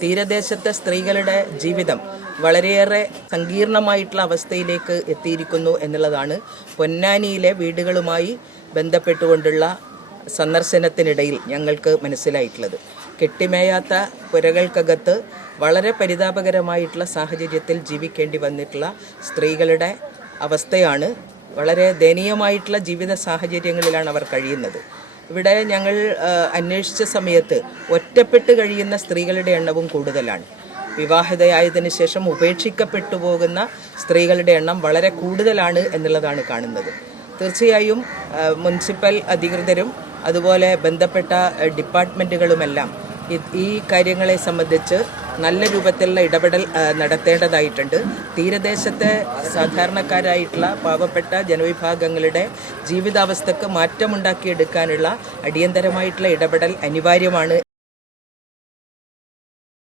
തീരദേശത്തെ സ്ത്രീകളുടെ ജീവിതം വളരെയേറെ സങ്കീർണമായിട്ടുള്ള അവസ്ഥയിലേക്ക് എത്തിയിരിക്കുന്നു എന്നുള്ളതാണ് പൊന്നാനിയിലെ വീടുകളുമായി ബന്ധപ്പെട്ടുകൊണ്ടുള്ള സന്ദർശനത്തിനിടയിൽ ഞങ്ങൾക്ക് മനസ്സിലായിട്ടുള്ളത്. കെട്ടിമേയാത്ത പുരകൾക്കകത്ത് വളരെ പരിതാപകരമായിട്ടുള്ള സാഹചര്യത്തിൽ ജീവിക്കേണ്ടി വന്നിട്ടുള്ള സ്ത്രീകളുടെ അവസ്ഥയാണ്. വളരെ ദയനീയമായിട്ടുള്ള ജീവിത സാഹചര്യങ്ങളിലാണ് അവർ കഴിയുന്നത്. ഇവിടെ ഞങ്ങൾ അന്വേഷിച്ച സമയത്ത് ഒറ്റപ്പെട്ട് കഴിയുന്ന സ്ത്രീകളുടെ എണ്ണവും കൂടുതലാണ്. വിവാഹിതയായതിനു ശേഷം ഉപേക്ഷിക്കപ്പെട്ടു പോകുന്ന സ്ത്രീകളുടെ എണ്ണം വളരെ കൂടുതലാണ് എന്നുള്ളതാണ് കാണുന്നത്. തീർച്ചയായും മുനിസിപ്പൽ അധികൃതരും അതുപോലെ ബന്ധപ്പെട്ട ഡിപ്പാർട്ട്മെൻറ്റുകളുമെല്ലാം ഈ കാര്യങ്ങളെ സംബന്ധിച്ച് നല്ല രൂപത്തിലുള്ള ഇടപെടൽ നടത്തേണ്ടതായിട്ടുണ്ട്. തീരദേശത്തെ സാധാരണക്കാരായിട്ടുള്ള പാവപ്പെട്ട ജനവിഭാഗങ്ങളുടെ ജീവിതാവസ്ഥക്ക് മാറ്റമുണ്ടാക്കിയെടുക്കാനുള്ള അടിയന്തരമായിട്ടുള്ള ഇടപെടൽ അനിവാര്യമാണ്.